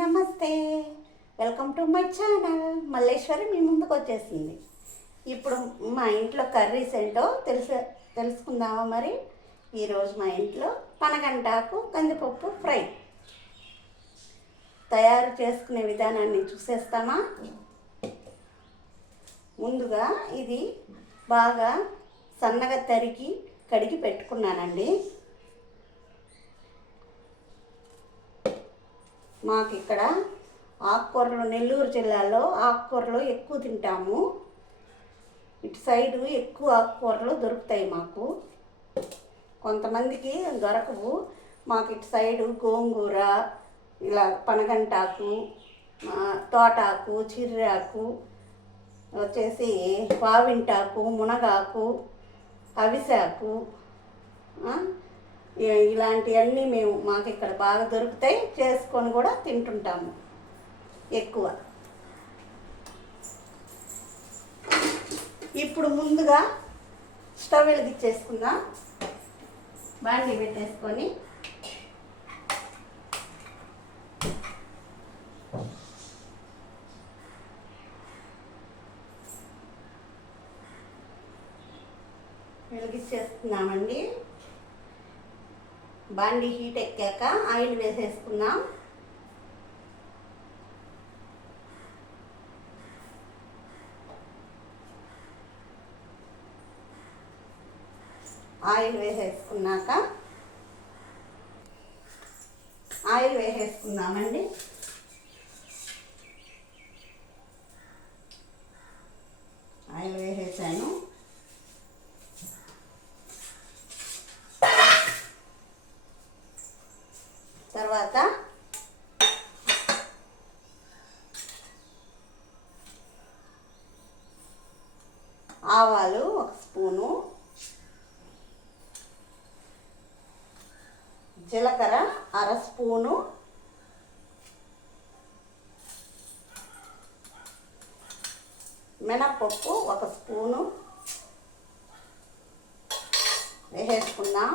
నమస్తే. Welcome to my channel. Malleswari మీ ముందుకు వచ్చేసింది. ఇప్పుడు మా ఇంట్లో కర్రీస్ ఏంటో తెలుసుకుందామా మరి. ఈరోజు మా ఇంట్లో పనగంటాకు కందిపప్పు ఫ్రై తయారు చేసుకునే విధానాన్ని చూసేస్తామా. ముందుగా ఇది బాగా సన్నగా తరిగి కడిగి పెట్టుకున్నానండి. మాకు ఇక్కడ ఆకుకూరలు నెల్లూరు జిల్లాలో ఆకుకూరలు ఎక్కువ తింటాము. ఇటు సైడు ఎక్కువ ఆకుకూరలు దొరుకుతాయి మాకు. కొంతమందికి దొరకవు. మాకు ఇటు సైడు గోంగూర, ఇలా పనగంటాకు, తోటాకు, చిర్రాకు, వచ్చేసి పావింటాకు, మునగాకు, అవిసాకు, ఇలాంటివన్నీ మాకు ఇక్కడ బాగా దొరుకుతాయి. చేసుకొని కూడా తింటుంటాము ఎక్కువ. ఇప్పుడు ముందుగా స్టవ్ వెలిగించేసుకుందాం. బాండీ పెట్టేసుకొని వెలిగించేస్తున్నామండి. బాండీ హీట్ ఎక్కాక ఆయిల్ వేసేసుకున్నాం. ఆయిల్ వేసేసుకున్నామండి. ఆయిల్ వేసేసాను. తర్వాత ఆవాలు 1 స్పూను, జీలకర్ర 1/2 స్పూను, మినప్పప్పు 1 స్పూను వేసేసుకుందాం.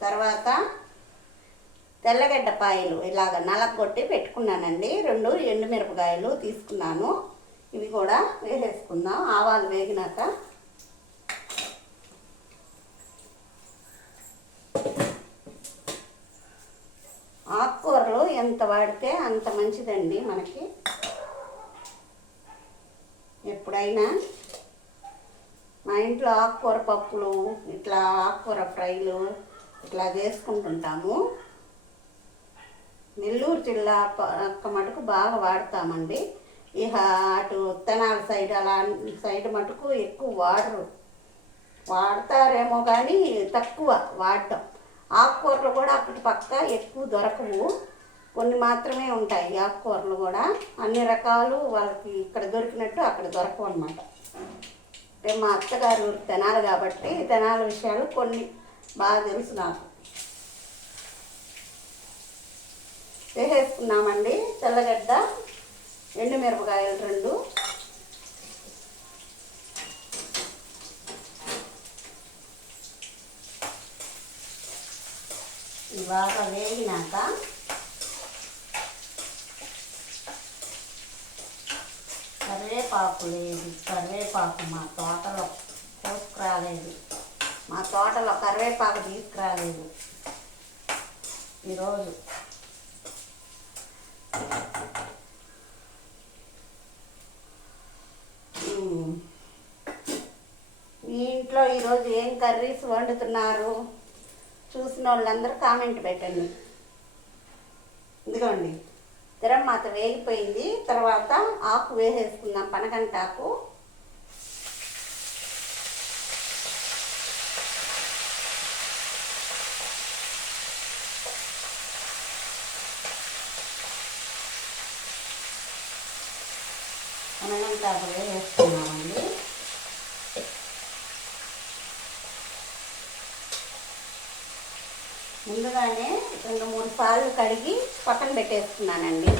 తర్వాత తెల్లగడ్డపాయలు ఇలాగ నలగొట్టి పెట్టుకున్నానండి. 2 ఎండుమిరపకాయలు తీసుకున్నాను. ఇవి కూడా వేసేసుకుందాం. ఆవాలు వేగినాక ఆకుకూరలు ఎంత వాడితే అంత మంచిదండి మనకి. ఎప్పుడైనా మా ఇంట్లో ఆకుకూర పప్పులు, ఇట్లా ఆకుకూర ఫ్రైలు ఇట్లా చేసుకుంటుంటాము. నెల్లూరు జిల్లా మటుకు బాగా వాడతామండి. ఇక అటు తెనాలి సైడ్ అలా సైడ్ మటుకు ఎక్కువ వాడతారేమో కానీ తక్కువ వాడటం. ఆకుకూరలు కూడా అప్పటి పక్క ఎక్కువ దొరకవు, కొన్ని మాత్రమే ఉంటాయి. ఆకుకూరలు కూడా అన్ని రకాలు వాళ్ళకి ఇక్కడ దొరికినట్టు అక్కడ దొరకవు అన్నమాట. అంటే మా అత్తగారు తెనాలి కాబట్టి తెనాలి విషయాలు కొన్ని బాగా తెలుసు నాకు. వేసేసుకున్నామండి. తెల్లగడ్డ, ఎండుమిరపకాయలు 2, బాగా వేగినాక కరివేపాకు మా తోటలో కోసుకురాలేదు. మా తోటలో కరివేపాకు తీసుకురాలేదు ఈరోజు. మీ ఇంట్లో ఈరోజు ఏం కర్రీస్ వండుతున్నారు చూసిన వాళ్ళందరూ కామెంట్ పెట్టండి. ఇదిగోండి, తిరమ్మాత వేగిపోయింది. తర్వాత ఆకు వేసేసుకుందాం, పనగంటాకు. పనగంటాకు వేసేసుకున్నామండి. ముందుగానే 2-3 సార్లు కడిగి పక్కన పెట్టేసుకున్నానండి.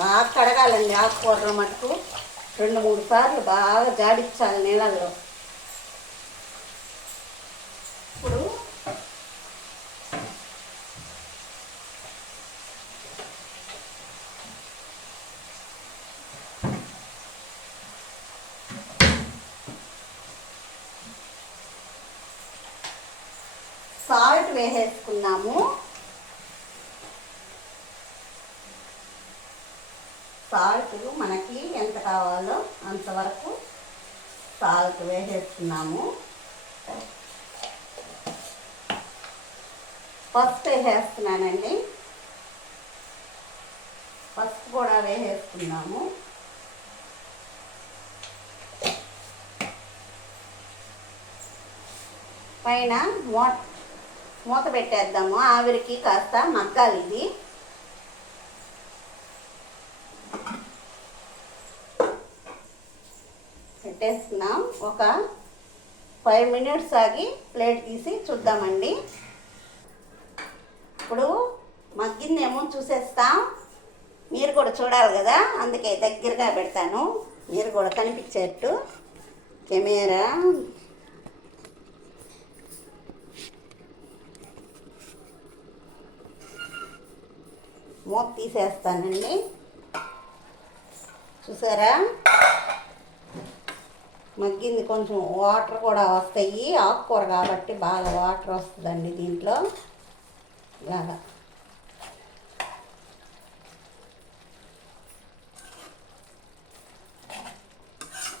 బాగా కడగాలండి ఆకుకూరలు మటుకు. 2-3 సార్లు బాగా జాడించాలి నీళ్ళల్లో. ఇప్పుడు వేసేసుకున్నాము. సాల్ట్ మనకి ఎంత కావాలో అంతవరకు సాల్ట్ వేసేస్తున్నాము. పసుపు వేసేస్తున్నానండి. పసుపు కూడా వేసేసుకున్నాము. పైన మూత పెట్టేద్దాము. ఆవిరికి కాస్త మగ్గాలి. ఇది పెట్టేస్తున్నాం. ఒక 5 మినిట్స్ ఆగి ప్లేట్ తీసి చూద్దామండి. ఇప్పుడు మగ్గిందేమో చూసేస్తాం. మీరు కూడా చూడాలి కదా, అందుకే దగ్గరగా పెడతాను, మీరు కూడా కనిపించేట్టు. కెమెరా మూత తీసేస్తానండి. చూసారా, మగ్గింది. కొంచెం వాటర్ కూడా వస్తాయి, ఆకుకూర కాబట్టి బాగా వాటర్ వస్తుందండి దీంట్లో. ఇలాగా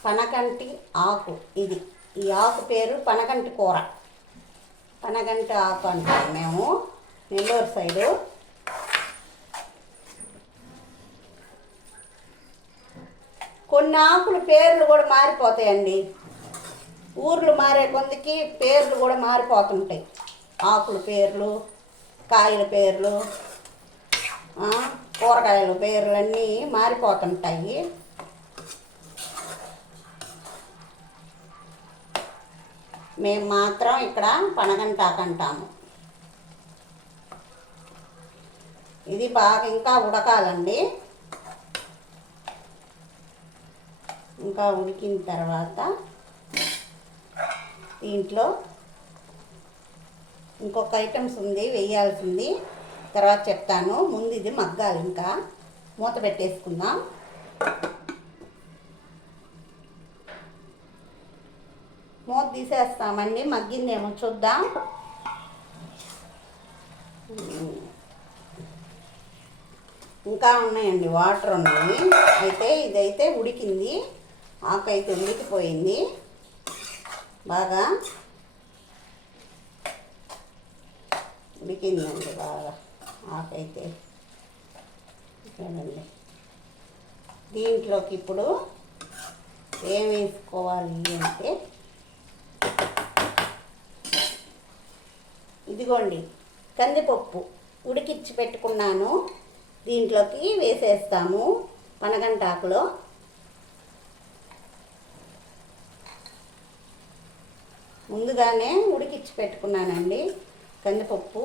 పనగంటి ఆకు. ఇది ఈ ఆకు పేరు పనగంటి కూర. పనగంటి ఆకు అంటాం మేము నెల్లూరు సైడు. కొన్ని ఆకుల పేర్లు కూడా మారిపోతాయండి. ఊర్లు మారే కొందికి పేర్లు కూడా మారిపోతుంటాయి. ఆకుల పేర్లు, కాయల పేర్లు, కూరగాయల పేర్లు అన్నీ మారిపోతుంటాయి. మేము మాత్రం ఇక్కడ పనగంటాకు అంటాము. ఇది బాగా ఇంకా ఉడకాలండి. ఇంకా ఉడికిన తర్వాత దీంట్లో ఇంకొక ఐటమ్స్ ఉంది వేయాల్సింది, తర్వాత చెప్తాను. ముందు ఇది మగ్గాలి. ఇంకా మూత పెట్టేసుకుందాం. మూత తీసేస్తామండి. మగ్గిందేమో చూద్దాం. ఇంకా ఉన్నాయండి, వాటర్ ఉన్నాయి. అయితే ఇదైతే ఉడికింది. ఆకైతే ఉడికిపోయింది బాగా. ఉడికిందండి బాగా ఆకైతే. చూడండి, దీంట్లోకి ఇప్పుడు ఏం వేసుకోవాలి అంటే, ఇదిగోండి కందిపప్పు ఉడికిచ్చి పెట్టుకున్నాను, దీంట్లోకి వేసేస్తాము. పనగంటాకులో ముందుగానే ఉడికిచ్చి పెట్టుకున్నానండి కందిపప్పు.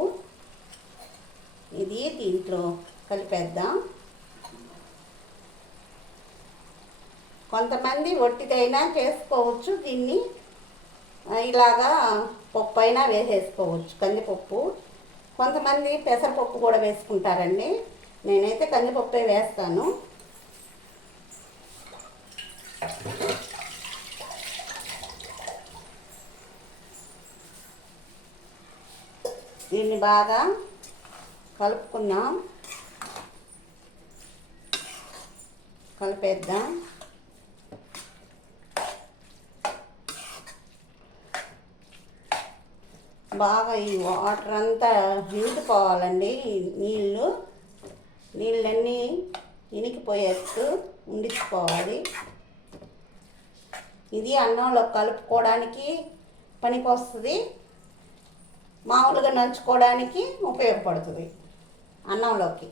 ఇది దీంట్లో కలిపేద్దాం. కొంతమంది ఒట్టిదైనా చేసుకోవచ్చు, దీన్ని ఇలాగా పప్పు అయినా వేసేసుకోవచ్చు కందిపప్పు. కొంతమంది పెసరపప్పు కూడా వేసుకుంటారండి. నేనైతే కందిపప్పే వేస్తాను. దీన్ని బాగా కలుపుకున్నాం. కలిపేద్దాం. బాగా ఈ వాటర్ అంతా ఇంకిపోవాలండి. నీళ్ళన్నీ ఇనికిపోయేట్టు ఉండించుకోవాలి. ఇది అన్నంలో కలుపుకోవడానికి పనికి వస్తుంది, మామూలుగా నంచుకోవడానికి ఉపయోగపడుతుంది అన్నంలోకి.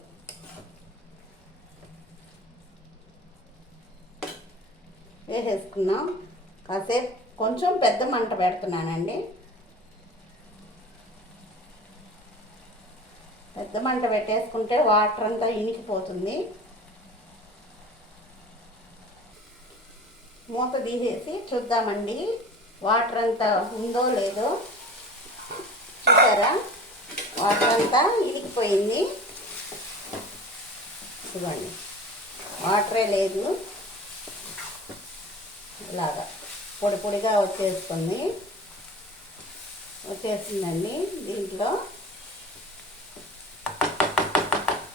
వేసేసుకున్నాం. కాసేపు కొంచెం పెద్ద మంట పెడుతున్నానండి. పెద్ద మంట పెట్టేసుకుంటే వాటర్ అంతా ఇనికిపోతుంది. మూత తీసేసి చూద్దామండి వాటర్ అంతా ఉందో లేదో. చూసారా, వాటర్ అంతా ఇనికిపోయింది. చూడండి, వాటరే లేదు, ఇలాగా పొడి పొడిగా వచ్చేసిందండి. దీంట్లో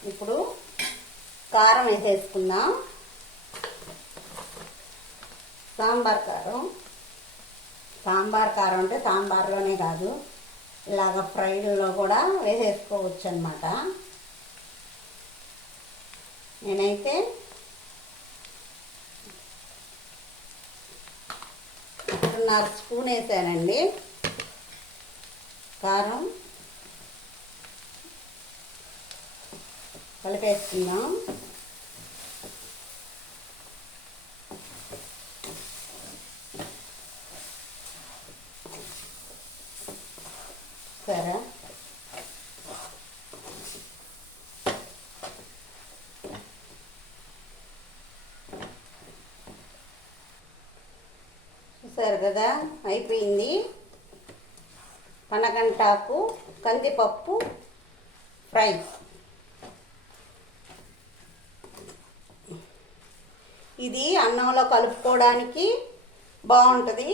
ఇప్పుడు కారం వేసేసుకుందాం. సాంబార్ కారం. సాంబార్ కారం అంటే సాంబార్లోనే కాదు, ఇలాగ ఫ్రైడ్లో కూడా వేసేసుకోవచ్చు అన్నమాట. నేనైతే 1.5 స్పూన్ వేసానండి కారం. కలిపేసుకుందాం. సరే, చూసారు కదా, అయిపోయింది. పనగంటాకు కందిపప్పు ఫ్రై. ఇది అన్నంలో కలుపుకోవడానికి బాగుంటుంది.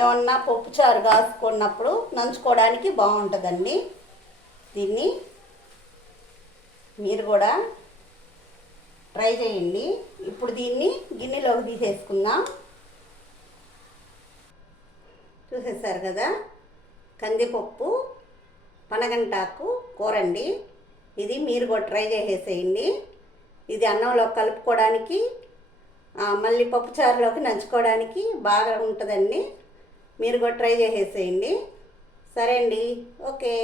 ఏమన్నా పప్పుచారు కాసుకున్నప్పుడు నంచుకోవడానికి బాగుంటుందండి. దీన్ని మీరు కూడా ట్రై చేయండి. ఇప్పుడు దీన్ని గిన్నెలోకి తీసేసుకుందాం. చూసేసారు కదా, కందిపప్పు పనగంటాకు కూరండి. ఇది మీరు కూడా ట్రై చేసేసేయండి. ఇది అన్నంలో కలుపుకోవడానికి, మళ్ళీ పప్పుచారులోకి నంచుకోవడానికి బాగా ఉంటుందండి. మీరు కూడా ట్రై చేసేసేయండి. సరే అండి, ఓకే.